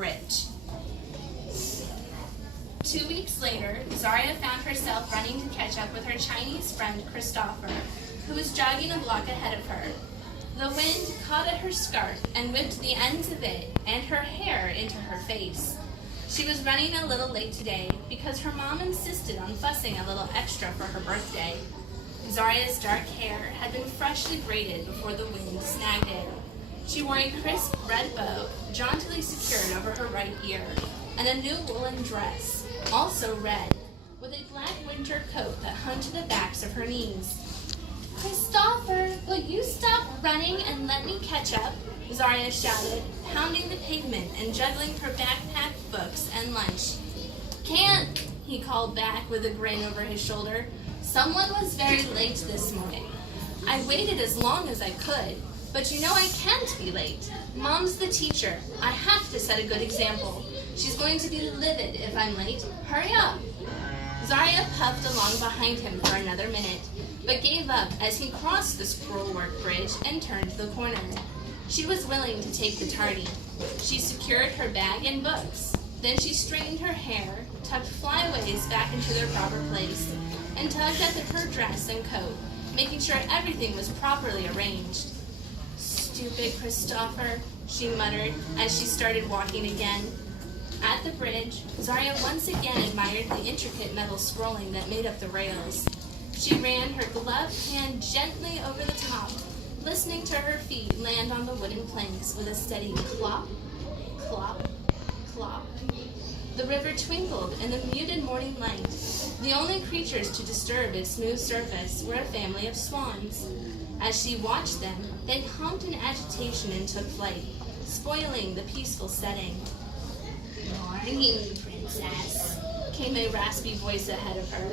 bridge. 2 weeks later, Zaria found herself running to catch up with her Chinese friend Christopher, who was jogging a block ahead of her. The wind caught at her scarf and whipped the ends of it and her hair into her face. She was running a little late today because her mom insisted on fussing a little extra for her birthday. Zaria's dark hair had been freshly braided before the wind snagged it. She wore a crisp red bow jauntily secured over her right ear, and a new woolen dress, also red, with a black winter coat that hung to the backs of her knees. "Christopher, will you stop running and let me catch up?" Zaria shouted, pounding the pavement and juggling her backpack, books, and lunch. "Can't," he called back with a grin over his shoulder. "Someone was very late this morning. I waited as long as I could, but you know I can't be late. Mom's the teacher. I have to set a good example. She's going to be livid if I'm late. Hurry up." Zaria puffed along behind him for another minute, but gave up as he crossed the scrollwork bridge and turned the corner. She was willing to take the tardy. She secured her bag and books. Then she straightened her hair, tucked flyaways back into their proper place, and tugged at her dress and coat, making sure everything was properly arranged. "Stupid Christopher," she muttered as she started walking again. At the bridge, Zaria once again admired the intricate metal scrolling that made up the rails. She ran her gloved hand gently over the top, listening to her feet land on the wooden planks with a steady clop, clop, clop. The river twinkled in the muted morning light. The only creatures to disturb its smooth surface were a family of swans. As she watched them, they humped in agitation and took flight, spoiling the peaceful setting. "Morning, princess," came a raspy voice ahead of her.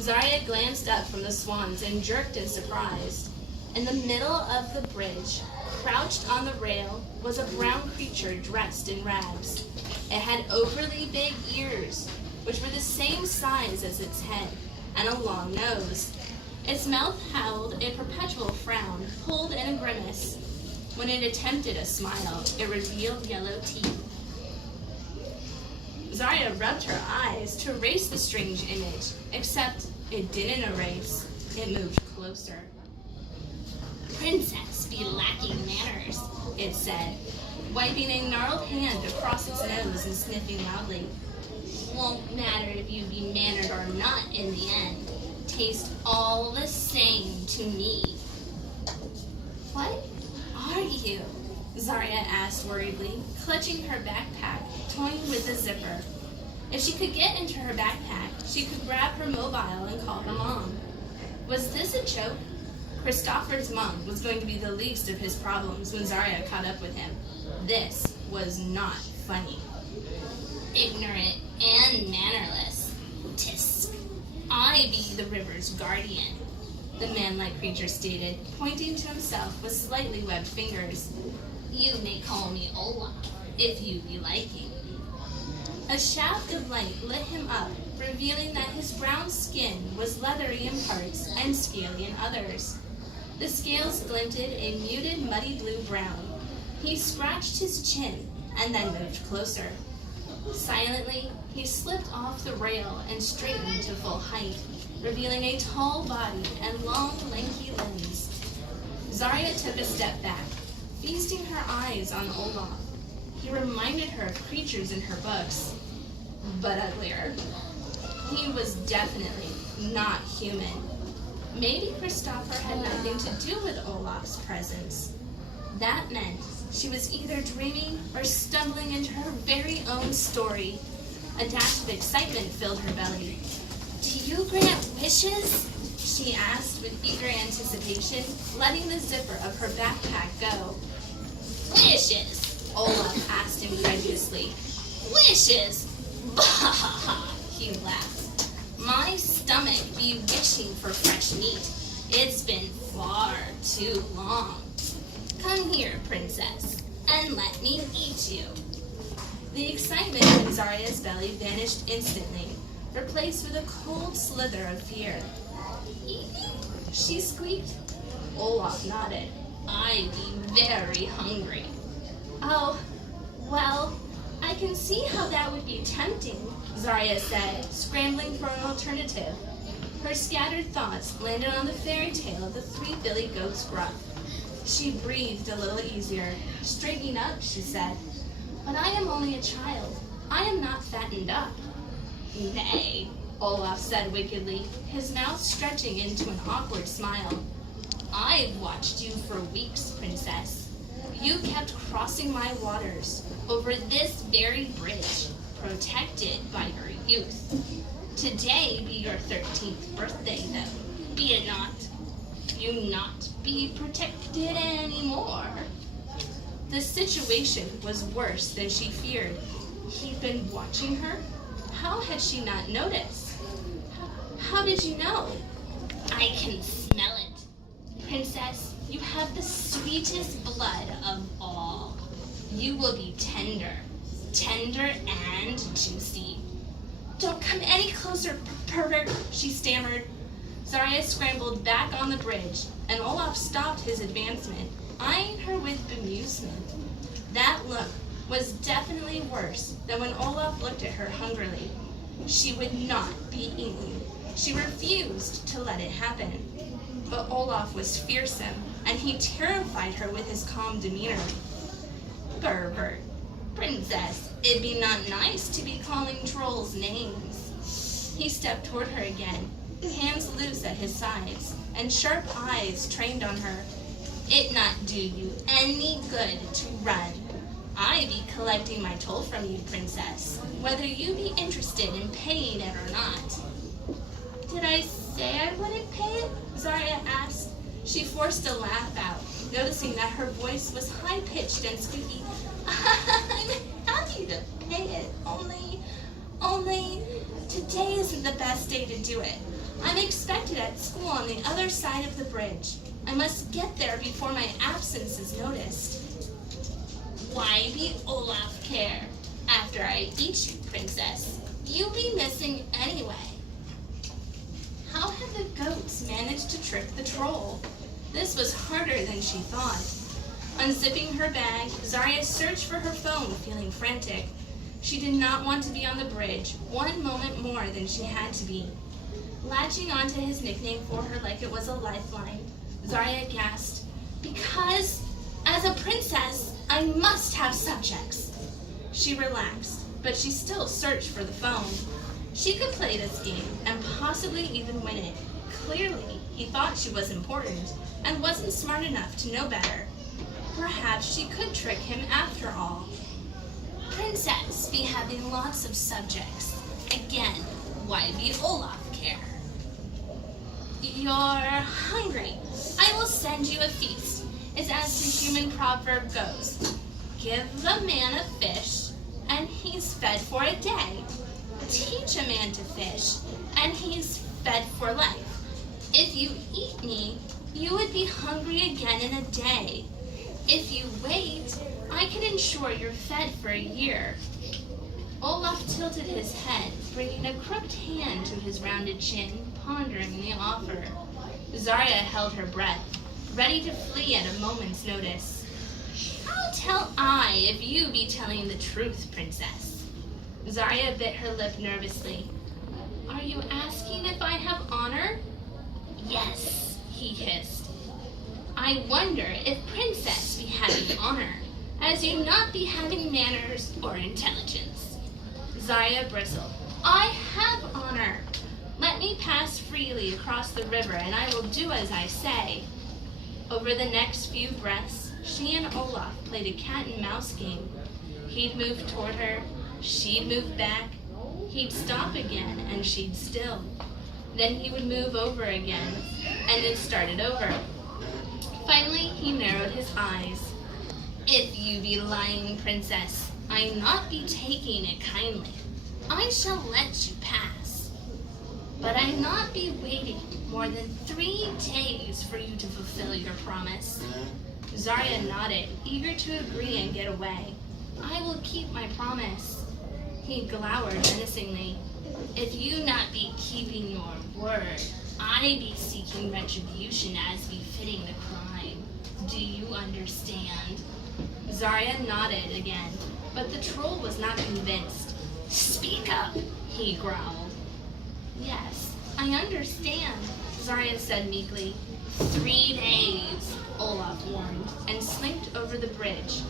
Zaria glanced up from the swans and jerked in surprise. In the middle of the bridge, crouched on the rail, was a brown creature dressed in rags. It had overly big ears, which were the same size as its head, and a long nose. Its mouth howled a perpetual frown, pulled in a grimace. When it attempted a smile, it revealed yellow teeth. Zaria rubbed her eyes to erase the strange image, except it didn't erase. It moved closer. "Princess be lacking manners," it said, wiping a gnarled hand across its nose and sniffing loudly. "Won't matter if you be mannered or not in the end. Taste all the same to me." "What are you?" Zaria asked worriedly, clutching her backpack, toying with the zipper. If she could get into her backpack, she could grab her mobile and call her mom. Was this a joke? Christopher's mom was going to be the least of his problems when Zaria caught up with him. This was not funny. "Ignorant and mannerless. Tisk. I be the river's guardian," the man-like creature stated, pointing to himself with slightly webbed fingers. "You may call me Olaf, if you be liking." A shaft of light lit him up, revealing that his brown skin was leathery in parts and scaly in others. The scales glinted a muted muddy blue brown. He scratched his chin and then moved closer. Silently, he slipped off the rail and straightened to full height, revealing a tall body and long, lanky limbs. Zaria took a step back, feasting her eyes on Olaf. He reminded her of creatures in her books, but uglier. He was definitely not human. Maybe Christopher had nothing to do with Olaf's presence. That meant she was either dreaming or stumbling into her very own story. A dash of excitement filled her belly. "Do you grant wishes?" she asked with eager anticipation, letting the zipper of her backpack go. "Wishes?" Olaf asked incredulously. "Wishes? Bah!" he laughed. "My stomach be wishing for fresh meat. It's been far too long. Come here, princess, and let me eat you." The excitement in Zaria's belly vanished instantly, replaced with a cold slither of fear. "Eat me?" she squeaked. Olaf nodded. "I be very hungry." "Oh, well, I can see how that would be tempting, Zaria said, scrambling for an alternative. Her scattered thoughts landed on the fairy tale of the 3 billy goats' gruff. She breathed a little easier. Straightening up, she said, "But I am only a child. I am not fattened up." "Nay," Olaf said wickedly, his mouth stretching into an awkward smile. "I've watched you for weeks, princess. You kept crossing my waters over this very bridge, protected by your youth. Today be your 13th birthday, though, be it not? You not be protected anymore." The situation was worse than she feared. He'd been watching her? How had she not noticed? How did you know? "I can smell it. Princess, you have the sweetest blood of all. You will be tender and juicy." "Don't come any closer, pervert," she stammered. Zaria scrambled back on the bridge, and Olaf stopped his advancement, eyeing her with bemusement. That look was definitely worse than when Olaf looked at her hungrily. She would not be eaten. She refused to let it happen. But Olaf was fearsome, and he terrified her with his calm demeanor. "Pervert. Princess, it'd be not nice to be calling trolls names." He stepped toward her again, hands loose at his sides, and sharp eyes trained on her. "It not do you any good to run. I be collecting my toll from you, princess, whether you be interested in paying it or not." "Did I say I wouldn't pay it?" Zaria asked. She forced a laugh out, noticing that her voice was high-pitched and squeaky. "I'm happy to pay it, only today isn't the best day to do it. I'm expected at school on the other side of the bridge. I must get there before my absence is noticed." "Why be Olaf care? After I eat you, princess, you be missing anyway." How had the goats managed to trick the troll? This was harder than she thought. Unzipping her bag, Zaria searched for her phone, feeling frantic. She did not want to be on the bridge one moment more than she had to be. Latching onto his nickname for her like it was a lifeline, Zaria gasped, "Because, as a princess, I must have subjects." She relaxed, but she still searched for the phone. She could play this game and possibly even win it. Clearly, he thought she was important and wasn't smart enough to know better. Perhaps she could trick him after all. "Princess be having lots of subjects. Again, why be Olaf care?" "You're hungry. I will send you a feast. It's as the human proverb goes. Give the man a fish, and he's fed for a day. Teach a man to fish, and he's fed for life. If you eat me, you would be hungry again in a day. If you wait, I can ensure you're fed for a year." Olaf tilted his head, bringing a crooked hand to his rounded chin, pondering the offer. Zaria held her breath, ready to flee at a moment's notice. "How tell I if you be telling the truth, princess?" Zaria bit her lip nervously. "Are you asking if I have honor?" "Yes," he hissed. "I wonder if princess be having honor, as you not be having manners or intelligence." Zaria bristled. "I have honor. Let me pass freely across the river, and I will do as I say." Over the next few breaths, she and Olaf played a cat-and-mouse game. He'd move toward her, she'd move back. He'd stop again, and she'd still. Then he would move over again, and it started over. Finally, he narrowed his eyes. "If you be lying, princess, I not be taking it kindly. I shall let you pass. But I not be waiting more than 3 days for you to fulfill your promise." Zaria nodded, eager to agree and get away. "I will keep my promise." He glowered menacingly. "If you not be keeping your word, I be seeking retribution as befitting the crime. Do you understand?" Zaria nodded again, But the troll was not convinced. "Speak up," he growled. "Yes, I understand," Zaria said meekly. 3 days, Olaf warned, and slinked over the bridge.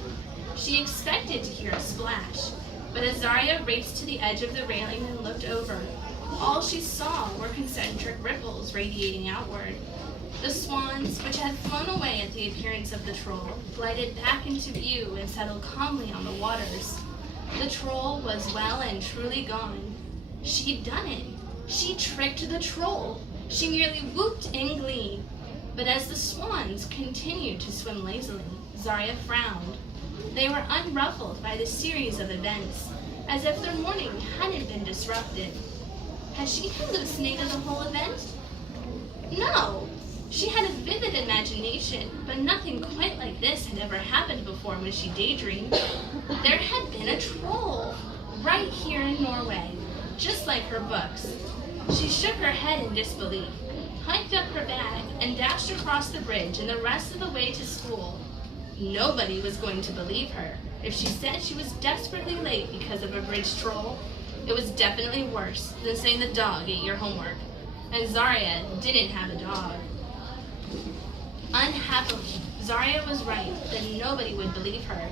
She expected to hear a splash, but as Zaria raced to the edge of the railing and looked over, all she saw were concentric ripples radiating outward. The swans, which had flown away at the appearance of the troll, glided back into view and settled calmly on the waters. The troll was well and truly gone. She'd done it. She tricked the troll. She merely whooped in glee. But as the swans continued to swim lazily, Zaria frowned. They were unruffled by the series of events, as if their morning hadn't been disrupted. Had she hallucinated the whole event? No! She had a vivid imagination, but nothing quite like this had ever happened before when she daydreamed. There had been a troll, right here in Norway, just like her books. She shook her head in disbelief, hiked up her bag, and dashed across the bridge and the rest of the way to school. Nobody was going to believe her. If she said she was desperately late because of a bridge troll, it was definitely worse than saying the dog ate your homework. And Zaria didn't have a dog. Unhappily, Zaria was right that nobody would believe her.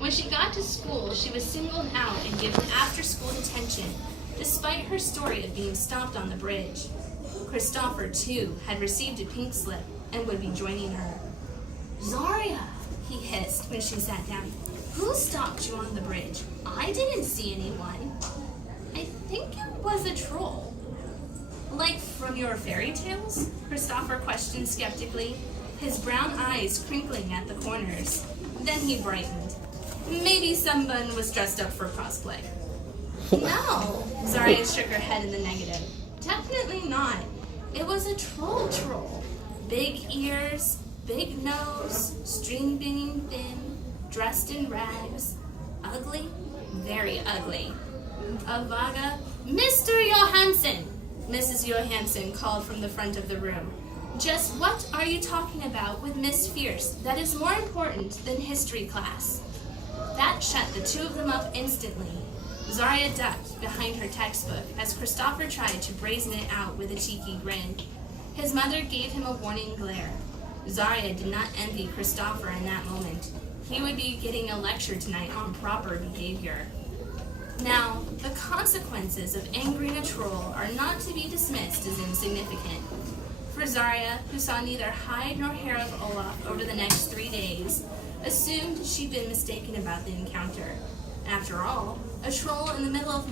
When she got to school, she was singled out and given after-school detention, despite her story of being stopped on the bridge. Christopher, too, had received a pink slip and would be joining her. "Zaria," he hissed when she sat down. "Who stopped you on the bridge? I didn't see anyone." "I think it was a troll." "Like from your fairy tales?" Christopher questioned skeptically, his brown eyes crinkling at the corners. Then he brightened. "Maybe someone was dressed up for cosplay." "No," Zaria shook her head in the negative. "Definitely not. It was a troll. Big ears, big nose, string being thin, dressed in rags. Ugly, very ugly. A vaga, Mr. Johansson!" Mrs. Johansson called from the front of the room. "Just what are you talking about with Miss Fierce that is more important than history class?" That shut the two of them up instantly. Zaria ducked behind her textbook as Christopher tried to brazen it out with a cheeky grin. His mother gave him a warning glare. Zaria did not envy Christopher in that moment. He would be getting a lecture tonight on proper behavior. Now, the consequences of angering a troll are not to be dismissed as insignificant. For Zaria, who saw neither hide nor hair of Olaf over the next 3 days, assumed she'd been mistaken about the encounter. After all, a troll in the middle of